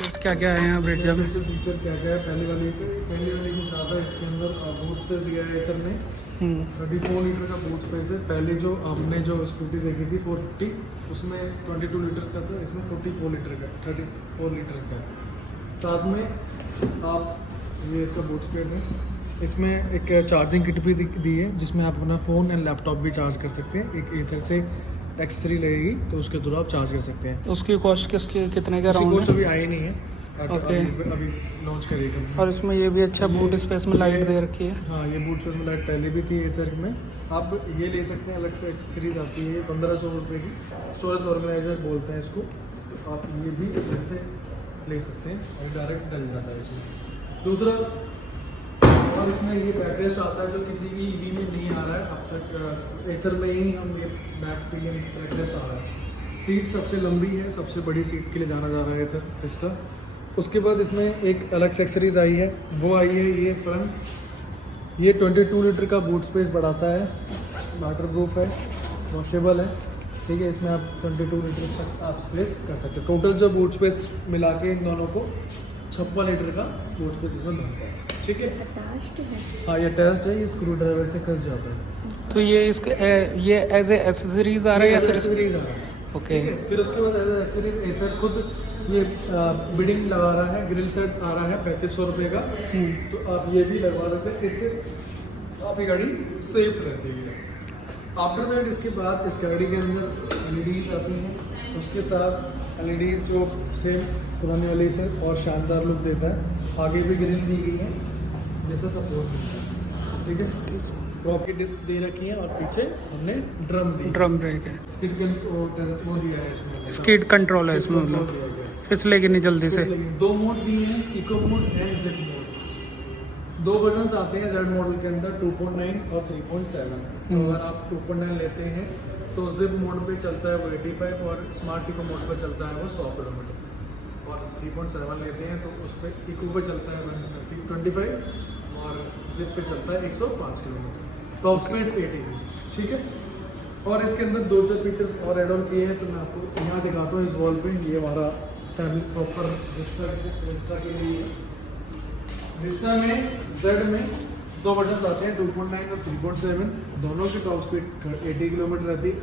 Features क्या क्या है यहाँ ब्रिड्जा में? फीचर क्या क्या है? पहली वाली से ज़्यादा इसके अंदर बूट स्पेस दिया है एथर में। 34 लीटर का बूट स्पेस है। पहले जो हमने जो स्कूटी देखी थी 450, उसमें 22 लीटर्स का था, इसमें 44 लीटर का 34 लीटर्स का है। साथ में आप ये इसका बूट स्पेस है। इसमें एक चार्जिंग किट भी दी है जिसमें आप अपना फ़ोन एंड लैपटॉप भी चार्ज कर सकते हैं। एक एथर से एक्सेसरी लगेगी तो उसके थ्रू आप चार्ज कर सकते हैं। उसकी कॉस्ट कितने का राउंड कॉस्ट अभी आई नहीं है, ओके। अभी लॉन्च करेगा। और इसमें ये भी अच्छा बूट स्पेस में लाइट दे रखी है। हाँ, ये बूट स्पेस में लाइट पहले भी थी एथर में। आप ये ले सकते हैं, अलग से एक्सेसरीज आती है 1500 रुपये की। स्टोरेज ऑर्गेनाइजर बोलते हैं इसको। तो आप ये भी अलग से ले सकते हैं और डायरेक्ट डल जाता है इसमें। दूसरा, और इसमें ये बैकरेस्ट आता है जो किसी की ईवी में नहीं आ रहा है अब तक। एथर में ही हम ये बैकरेस्ट आ रहा है। सीट सबसे लंबी है, सबसे बड़ी सीट के लिए जाना जा रहा है एथर क्रिस्टा। उसके बाद इसमें एक अलग से एक्सेसरीज आई है, वो आई है ये फ्रंट। ये 22 लीटर का बूट स्पेस बढ़ाता है, वाटर प्रूफ है, वॉशेबल है। ठीक है, इसमें आप 22 लीटर तक आप स्पेस कर सकते हैं। टोटल जो बूट स्पेस मिला के इन दोनों को 56 लीटर का बूट स्पेस इसमें बनता है। ठीक है, अटैच्ड है। हाँ ये अटैच्ड है, ये स्क्रू ड्राइवर से कस जाता है। तो ये इसके ये एज ए एसेसरीज आ रहा है या फिर? एक्सेसरीज आ रहा है। ओके। ठीक है, फिर उसके बाद एज एक्सेसरीज एथर खुद ये बिडिंग लगा रहा है। ग्रिल सेट आ रहा है 3500 रुपये का। तो आप ये भी लगवा सकते हैं, इससे आपकी गाड़ी सेफ रहती है। आफ्टर दैट इसके बाद इस गाड़ी के अंदर एलईडीज आती हैं। उसके साथ एलईडीज जो सेम पुरानी वाली से और शानदार लुक देता है। आगे भी ग्रिल दी गई है जैसा सपोर्ट मिलता है। ठीक है, प्रॉप की डिस्क दे रखी है और पीछे हमने ड्रम ब्रेक है, स्किड वो दिया है इसमें। स्पीड कंट्रोल है इसमें, मतलब दिया गया है। फिसलेगी नहीं जल्दी से। दो मोड दिए हैं, eco mode and Z mode. दो वर्जन्स आते हैं जेड मॉडल के अंदर, 2.9 और 3.7। तो अगर आप 2.9 लेते हैं तो जिप मोड पे चलता है वो 85 और स्मार्ट इको मोड पे चलता है वो 100 किलोमीटर। और 3.7 लेते हैं तो उस पर इको पे चलता है 125 और जिप पे चलता है 105 किलोमीटर। Top speed 80। ठीक है, और इसके अंदर 2-4 फीचर्स और एड ऑन किए हैं तो मैं आपको यहाँ दिखाता हूँ। इस वॉल पे ये हमारा फैमिली प्रॉपर विस्टा के लिए। विस्टा में जेड में दो वर्जन आते हैं, 2.9 और 3.7। दोनों की टॉप स्पीड 80 किलोमीटर रहती है।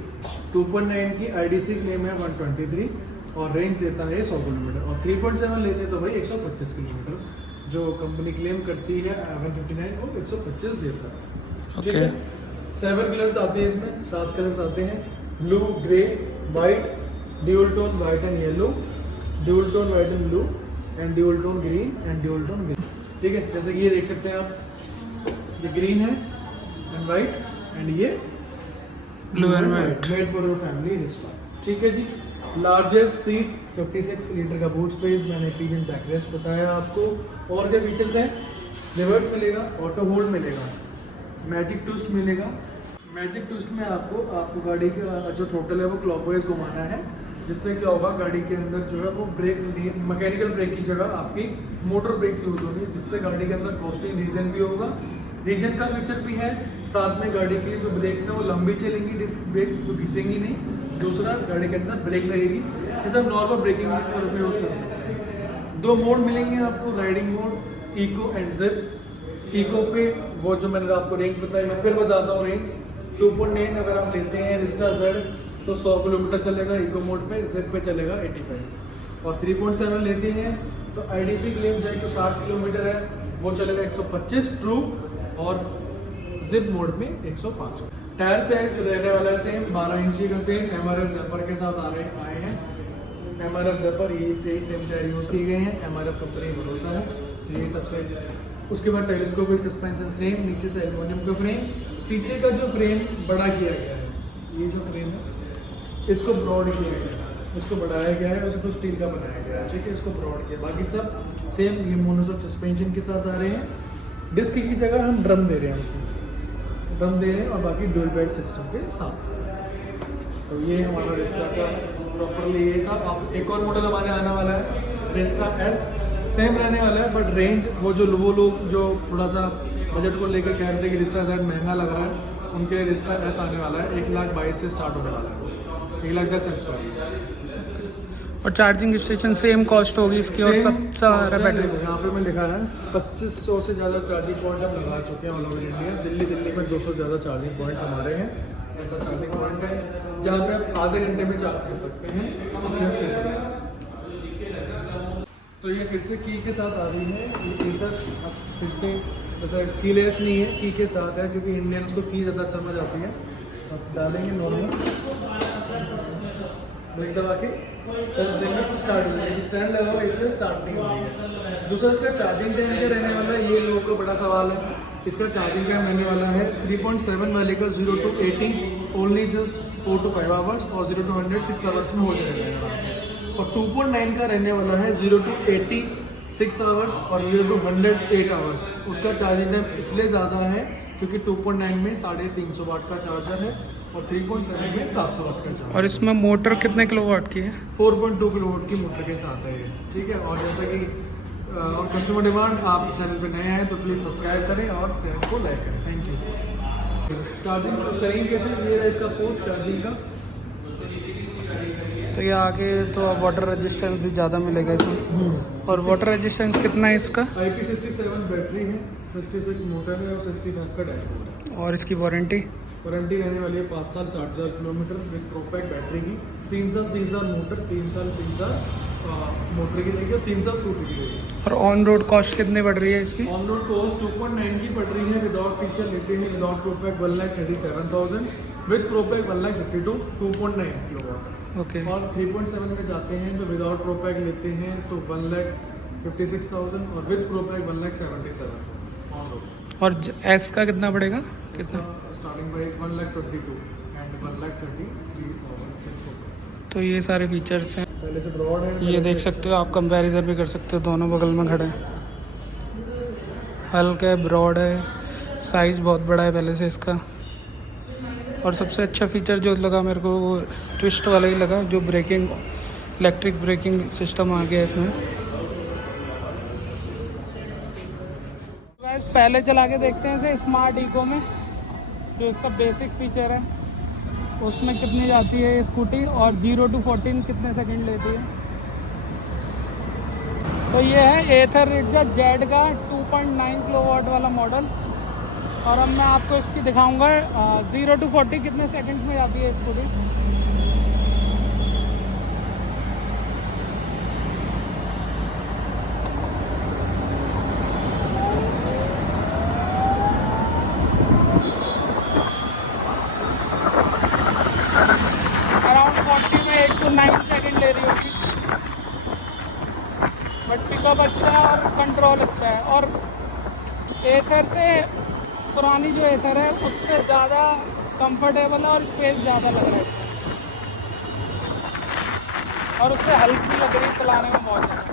2.9 की IDC क्लेम है 123 और रेंज देता है 100 किलोमीटर। और 3.7 लेते हैं तो भाई 125 किलोमीटर, जो कंपनी क्लेम करती है 159 को 125 देता है। ठीक है, 7 कलर्स आते हैं इसमें, 7 कलर्स आते हैं। Blue, grey, white, dual tone white and yellow, dual tone white and blue and dual tone green and dual tone green. ठीक है, जैसे कि ये देख सकते हैं आप, ये ग्रीन है एंड वाइट एंड ये blue and white. Made for your family restore. ठीक है जी। लार्जेस्ट सीट, 56 लीटर का बूट स्पेस, मैंने प्रीमियम बैकरेस्ट बताया आपको। और क्या फीचर्स हैं? रिवर्स मिलेगा, ऑटो होल्ड मिलेगा, मैजिक ट्विस्ट मिलेगा। मैजिक ट्विस्ट में आपको गाड़ी का जो थ्रोटल है वो क्लॉकवाइज घुमाना है, जिससे क्या होगा गाड़ी के अंदर जो है वो ब्रेक मैकेनिकल ब्रेक की जगह आपकी मोटर ब्रेक यूज होगी, जिससे गाड़ी के अंदर कॉस्टिंग रीजन भी होगा। रीजन का फीचर भी है। साथ में गाड़ी की जो ब्रेक्स हैं वो लंबी चलेंगी, डिस्क ब्रेक्स जो घिसेंगी नहीं। दूसरा, गाड़ी के अंदर ब्रेक रहेगी जैसे आप नॉर्मल ब्रेकिंग में यूज़ कर सकते हैं। 2 मोड मिलेंगे आपको, riding mode, eco and zip. Eco पे वो जो मैंने आपको रेंज बताई, मैं फिर बताता हूँ रेंज। 2.9 अगर आप लेते हैं रिस्टा जेड तो 100 किलोमीटर चलेगा इको मोड पे, जिप पे चलेगा 85। और 3.7 लेते हैं तो IDC क्लेम जाए तो 60 किलोमीटर है, वो चलेगा 125 ट्रू और जिप मोड में 105। टायर साइज रहने वाला है सेम 12 इंची का, सेम MRF ज़ेपर के साथ आए हैं। MRF ज़ेपर ये सेम टायर यूज़ किए गए हैं, MRF कंपनी भरोसा है तो ये सबसे। उसके बाद टेलीस्कोपिक सस्पेंशन सेम, नीचे से एल्युमिनियम का फ्रेम। पीछे का जो फ्रेम बड़ा किया गया है, ये जो फ्रेम है इसको ब्रॉड किया गया है, इसको बढ़ाया गया है, उसको स्टील का बनाया गया है। ठीक है, इसको ब्रॉड किया, बाकी सब सेम ये मोनोशॉक सस्पेंशन के साथ आ रहे हैं। डिस्क की जगह हम ड्रम दे रहे हैं, उसमें ड्रम दे रहे हैं और बाकी डुअल बेड सिस्टम के साथ। तो ये हमारा रिस्टा का प्रॉपरली ये था। अब एक और मॉडल हमारे आने वाला है रिस्टा S, सेम रहने वाला है बट रेंज वो लोग जो थोड़ा सा बजट को लेकर कह रहे थे कि रिस्टा Z महंगा लग रहा है, उनके लिए रिस्टा S आने वाला है। 1,22,000 से स्टार्ट होने वाला है, 1,10,000 सॉरी। और चार्जिंग स्टेशन सेम कॉस्ट होगी इसकी और सब सारा बैटरी। यहाँ पे मैं लिखा है 2500 से ज़्यादा चार्जिंग पॉइंट हम लगा चुके हैं ऑल ओवर इंडिया। दिल्ली में 200 से ज़्यादा चार्जिंग पॉइंट हमारे हैं। ऐसा चार्जिंग पॉइंट है जहाँ पे आप आधे घंटे में चार्ज कर सकते हैं अपने स्कूटर। तो ये फिर से की के साथ आ रही है। ये की तक अब फिर से जैसा कीलेस नहीं है, की के साथ है क्योंकि इंडियंस को की ज़्यादा समझ आती है। अब डालेंगे नॉर्मल ब्रेक दबा के सर देंगे तो स्टार्ट हो जाएगी। स्टैंड लगा हुआ इसलिए स्टार्ट नहीं हो रही है। दूसरा इसका चार्जिंग टाइम क्या रहने वाला है, ये लोगों को बड़ा सवाल है। इसका चार्जिंग टाइम रहने वाला है 3.7 वाले का 0 to 80 only just 4 to 5 hours और 0 to 100 6 आवर्स में हो जाएगा आराम से। और 2.9 का रहने वाला है 0 to 80 6 आवर्स और 0 to 100 8 आवर्स। उसका चार्जिंग टाइम इसलिए ज़्यादा है क्योंकि 2.9 में 350 वाट का चार्जर है और 3.7 में 700 वाट का चार्जर। और इसमें मोटर कितने किलोवाट की है? 4.2 किलोवाट की मोटर के साथ है ये, ठीक है। और जैसा कि और कस्टमर डिमांड, आप चैनल पे नए हैं तो प्लीज़ सब्सक्राइब करें और चैनल को लाइक करें। Thank you. चार्जिंग करेंगे कैसे, ये है इसका पोर्ट चार्जिंग का। तो ये आगे तो वाटर रेजिस्टेंस भी ज़्यादा मिलेगा इसमें। और वाटर रेजिस्टेंस कितना है इसका? IP67 बैटरी है, 66 मोटर है और 65 का डैशबोर्ड है। और इसकी वारंटी? वारंटी रहने वाली है 5 साल 60,000 किलोमीटर विद प्रोपैक बैटरी की। 3 साल 3 साल मोटर, 3 साल मोटर की रहेगी और 3 साल स्कूटर की रहेगी। और ऑन रोड कॉस्ट कितनी पड़ रही है इसकी? ऑन रोड कॉस्ट 2.9 की पड़ रही है। विदाउट फीचर लेते हैं विदाउट प्रोपैक 1,37,000, विद प्रोपैक 1,52,000 2.9 किलोवाट। ओके। और 3.7 में जाते हैं तो विदाउट प्रोपैक लेते हैं तो 1,56,000 और विद प्रोपैक 1,77,000 ऑन रोड। और एस का कितना पड़ेगा? कितना स्टार्टिंग प्राइस 1,22,000 एंड 1,33,000। तो ये सारे फीचर्स हैं। पहले से ब्रॉड है, ये देख सकते हो आप, कंपैरिजन भी कर सकते हो, दोनों बगल में खड़े हैं। हल्का है, ब्रॉड है, साइज़ बहुत बड़ा है पहले से इसका। और सबसे अच्छा फीचर जो लगा मेरे को वो ट्विस्ट वाला ही लगा, जो ब्रेकिंग इलेक्ट्रिक ब्रेकिंग सिस्टम आ गया इसमें। पहले चला के देखते हैं इसे स्मार्ट इको में, जो इसका बेसिक फीचर है उसमें कितनी जाती है ये स्कूटी और 0 to 14 कितने सेकंड लेती है। तो ये है एथर रिडजा जेड का 2.9 किलोवाट वाला मॉडल। और अब मैं आपको इसकी दिखाऊंगा 0 to 40 कितने सेकंड में जाती है स्कूटी। अराउंड 40 में 8 to 9 सेकंड ले रही होगी। बट पिकअप अच्छा है और कंट्रोल अच्छा है। और एथर से पुरानी जो एथर है उससे ज़्यादा कंफर्टेबल है और स्पेस ज़्यादा लग रहा है और उससे हल्की लग रही है चलाने में बहुत ज़्यादा।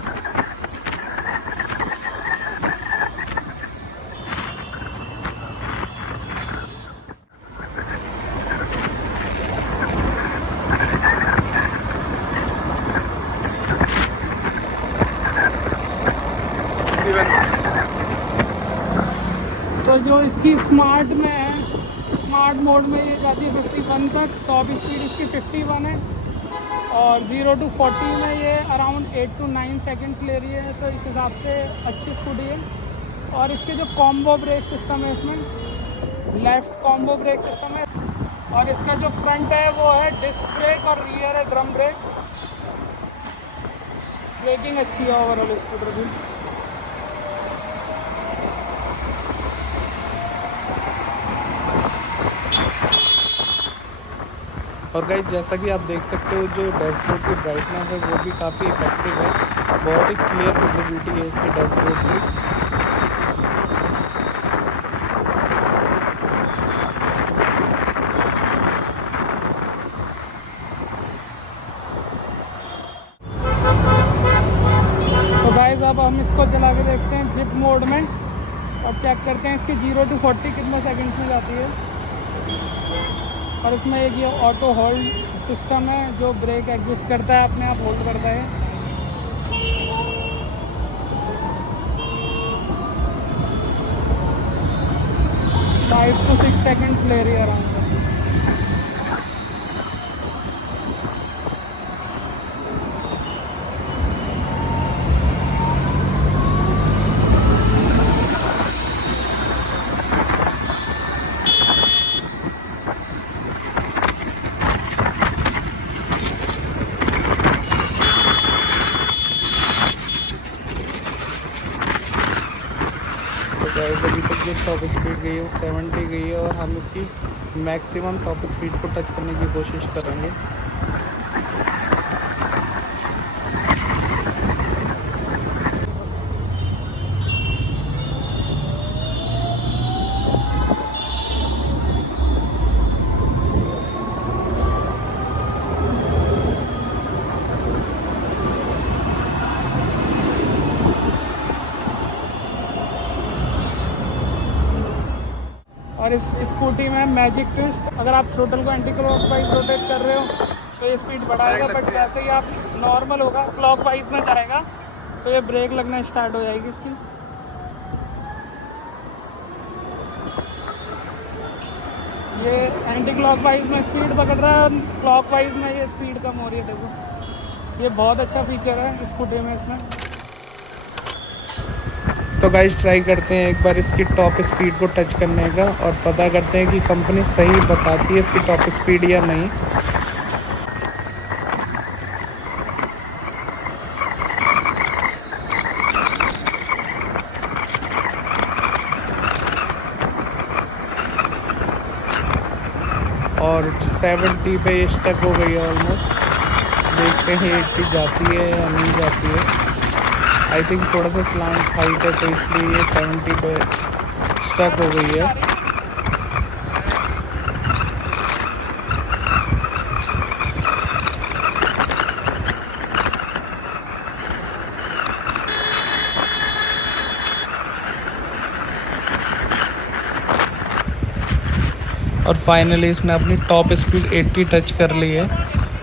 तो जो इसकी स्मार्ट में है, स्मार्ट मोड में ये जाती है 51 तक। टॉप स्पीड इसकी 51 है और 0 to 40 में ये अराउंड 8 to 9 सेकंड्स ले रही है। तो इस हिसाब से अच्छी स्कूटी है। और इसके जो कॉम्बो ब्रेक सिस्टम है, इसमें लेफ़्ट कॉम्बो ब्रेक सिस्टम है। और इसका जो फ्रंट है वो है डिस्क ब्रेक और रियर है ड्रम ब्रेक। ब्रेकिंग अच्छी है ओवरऑल स्कूटर की। और गाइस जैसा कि आप देख सकते हो जो डैशबोर्ड की ब्राइटनेस है वो भी काफ़ी इफेक्टिव है। बहुत ही क्लियर विजिबिलिटी है इसके डैशबोर्ड में। तो गाइस अब हम इसको चला के देखते हैं जिप मोड में और चेक करते हैं इसकी 0 to 40 कितने सेकंड्स में जाती है। और इसमें एक ये ऑटो होल्ड सिस्टम है जो ब्रेक एग्जिस्ट करता है, अपने आप होल्ड करता है। फाइव to 6 सेकंड्स ले रही है आराम से। टॉप स्पीड गई है वो 70 गई है, और हम इसकी मैक्सिमम टॉप स्पीड को टच करने की कोशिश करेंगे। और इस स्कूटी में मैजिक ट्विस्ट, अगर आप थ्रोटल को एंटी क्लॉकवाइज रोटेट कर रहे हो तो ये स्पीड बढ़ाएगा, बट जैसे ही आप नॉर्मल होगा क्लॉकवाइज में जाएगा तो ये ब्रेक लगना स्टार्ट हो जाएगी इसकी। ये एंटी क्लॉकवाइज में स्पीड पकड़ रहा है, क्लॉकवाइज में ये स्पीड कम हो रही है। देखो ये बहुत अच्छा फीचर है स्कूटी में इसमें। तो गाइस ट्राई करते हैं एक बार इसकी टॉप स्पीड को टच करने का और पता करते हैं कि कंपनी सही बताती है इसकी टॉप स्पीड या नहीं। और 70 पे ये स्टक हो गई है ऑलमोस्ट। देखते हैं 80 जाती है या नहीं जाती है। आई थिंक थोड़ा सा स्लांट हाइट है तो इसलिए ये 70 पे स्टक हो गई है। और फाइनली इसने अपनी टॉप स्पीड 80 टच कर ली है,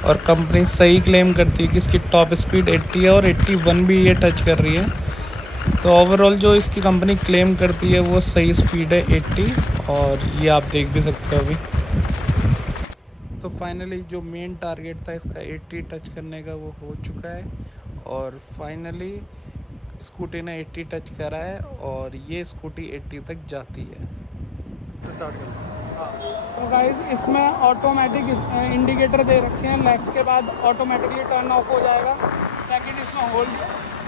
और कंपनी सही क्लेम करती है कि इसकी टॉप स्पीड 80 है और 81 भी ये टच कर रही है। तो ओवरऑल जो इसकी कंपनी क्लेम करती है वो सही स्पीड है 80, और ये आप देख भी सकते हो अभी। तो फाइनली जो मेन टारगेट था इसका 80 टच करने का वो हो चुका है, और फाइनली स्कूटी ने 80 टच करा है और ये स्कूटी 80 तक जाती है। तो गाइस इसमें ऑटोमेटिक इंडिकेटर दे रखे हैं, लेफ्ट के बाद ऑटोमेटिकली टर्न ऑफ हो जाएगा। सेकंड इसमें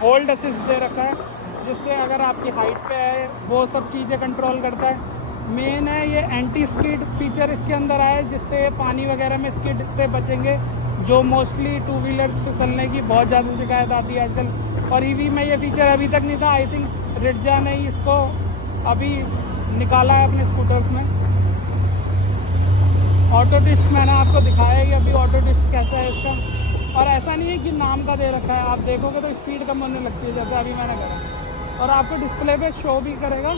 होल्ड असिस्ट दे रखा है, जिससे अगर आपकी हाइट पे है वो सब चीज़ें कंट्रोल करता है। मेन है ये एंटी स्किड फीचर इसके अंदर आया है, जिससे पानी वगैरह में स्किड से बचेंगे, जो मोस्टली टू व्हीलर्स से चलने की बहुत ज़्यादा शिकायत आती है आजकल। और ईवी में ये फीचर अभी तक नहीं था। आई थिंक रिडजा ने ही इसको अभी निकाला है अपने स्कूटर्स में। ऑटो डिस्क मैंने आपको दिखाया है कि अभी ऑटो डिस्क कैसा है इसका, और ऐसा नहीं है कि नाम का दे रखा है। आप देखोगे तो स्पीड कम होने लगती है, जैसे अभी मैंने करा, और आपको डिस्प्ले पे शो भी करेगा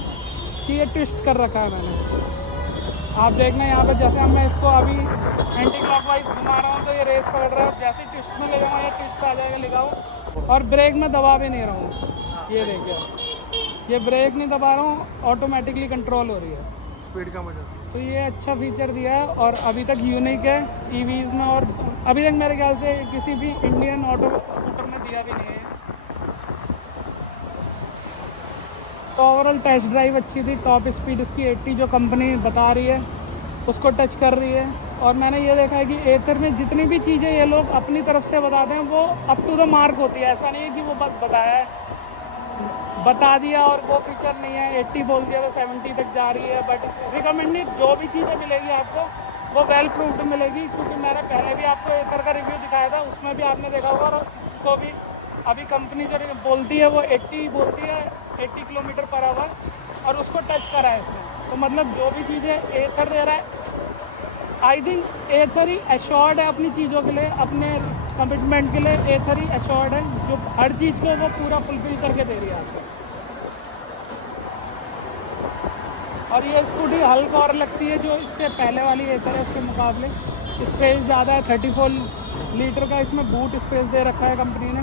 कि ये ट्विस्ट कर रखा है मैंने। आप देखना यहाँ पे, जैसे हम मैं इसको अभी एंटी क्लॉकवाइज घुमा रहा हूँ तो ये रेस पकड़ रहा है, जैसे ट्विस्ट में ले जाऊँगा या ट्विस्ट आ जाएगा लिखा हो। और ब्रेक में दबा भी नहीं रहा हूँ, ये देखिए ये ब्रेक नहीं दबा रहा हूँ, ऑटोमेटिकली कंट्रोल हो रही है, स्पीड कम हो जाती तो ये अच्छा फीचर दिया है और अभी तक यूनिक है ईवीज़ में, और अभी तक मेरे ख्याल से किसी भी इंडियन ऑटो स्कूटर में दिया भी नहीं है। तो ओवरऑल टेस्ट ड्राइव अच्छी थी। टॉप स्पीड इसकी 80 जो कंपनी बता रही है उसको टच कर रही है, और मैंने ये देखा है कि एथर में जितनी भी चीज़ें ये लोग अपनी तरफ से बताते हैं वो अप टू द मार्क होती है। ऐसा नहीं है कि वो बस बताया है, बता दिया और वो फीचर नहीं है, 80 बोल दिया तो 70 तक जा रही है। बट रिकमेंडेड जो भी चीज़ें मिलेगी आपको वो वेल प्रूव्ड मिलेगी, क्योंकि मैंने पहले भी आपको एथर का रिव्यू दिखाया था, उसमें भी आपने देखा होगा। और उसको भी अभी कंपनी जो बोलती है वो 80 बोलती है, 80 किलोमीटर पर आवर, और उसको टच करा है इसने। तो मतलब जो भी चीज़ें एथर दे रहा है, I think ether he assured है अपनी चीज़ों के लिए, अपने कमिटमेंट के लिए एथर ही एश्योर्ड है, जो हर चीज़ को वो पूरा फुलफिल करके दे रही है आपको। और ये स्कूटी हल्का और लगती है जो इससे पहले वाली एथर है उसके मुकाबले। स्पेस ज़्यादा है, 34 लीटर का इसमें बूट स्पेस दे रखा है कंपनी ने,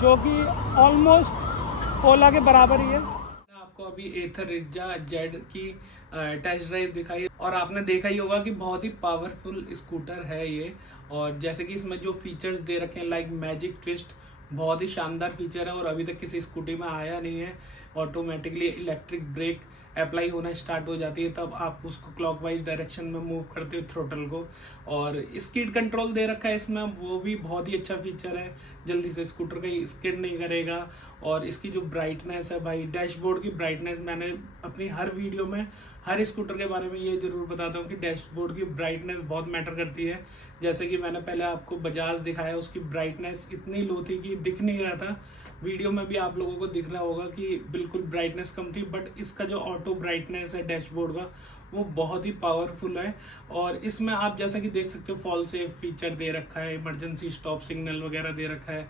जो कि ऑलमोस्ट ओला के बराबर ही है। आपको अभी एथर रिडजा जेड की टेस्ट ड्राइव दिखाई, और आपने देखा ही होगा कि बहुत ही पावरफुल स्कूटर है ये। और जैसे कि इसमें जो फीचर्स दे रखे हैं लाइक मैजिक ट्विस्ट, बहुत ही शानदार फीचर है और अभी तक किसी स्कूटी में आया नहीं है। ऑटोमेटिकली इलेक्ट्रिक ब्रेक अप्लाई होना स्टार्ट हो जाती है तब आप उसको क्लॉकवाइज डायरेक्शन में मूव करते हो थ्रोटल को। और स्किड कंट्रोल दे रखा है इसमें, वो भी बहुत ही अच्छा फीचर है, जल्दी से स्कूटर का स्किड नहीं करेगा। और इसकी जो ब्राइटनेस है भाई, डैशबोर्ड की ब्राइटनेस, मैंने अपनी हर वीडियो में हर स्कूटर के बारे में ये जरूर बताता हूँ कि डैशबोर्ड की ब्राइटनेस बहुत मैटर करती है। जैसे कि मैंने पहले आपको बजाज दिखाया, उसकी ब्राइटनेस इतनी लो थी कि दिख नहीं रहा था, वीडियो में भी आप लोगों को दिख रहा होगा कि बिल्कुल ब्राइटनेस कम थी। बट इसका जो ऑटो ब्राइटनेस है डैशबोर्ड का, वो बहुत ही पावरफुल है। और इसमें आप जैसा कि देख सकते हो फॉल सेफ फीचर दे रखा है, इमरजेंसी स्टॉप सिग्नल वगैरह दे रखा है।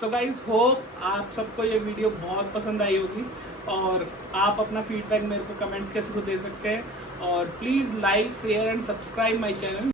तो गाइज होप आप सबको ये वीडियो बहुत पसंद आई होगी और आप अपना फीडबैक मेरे को कमेंट्स के थ्रू दे सकते हैं। और please like share and subscribe my channel.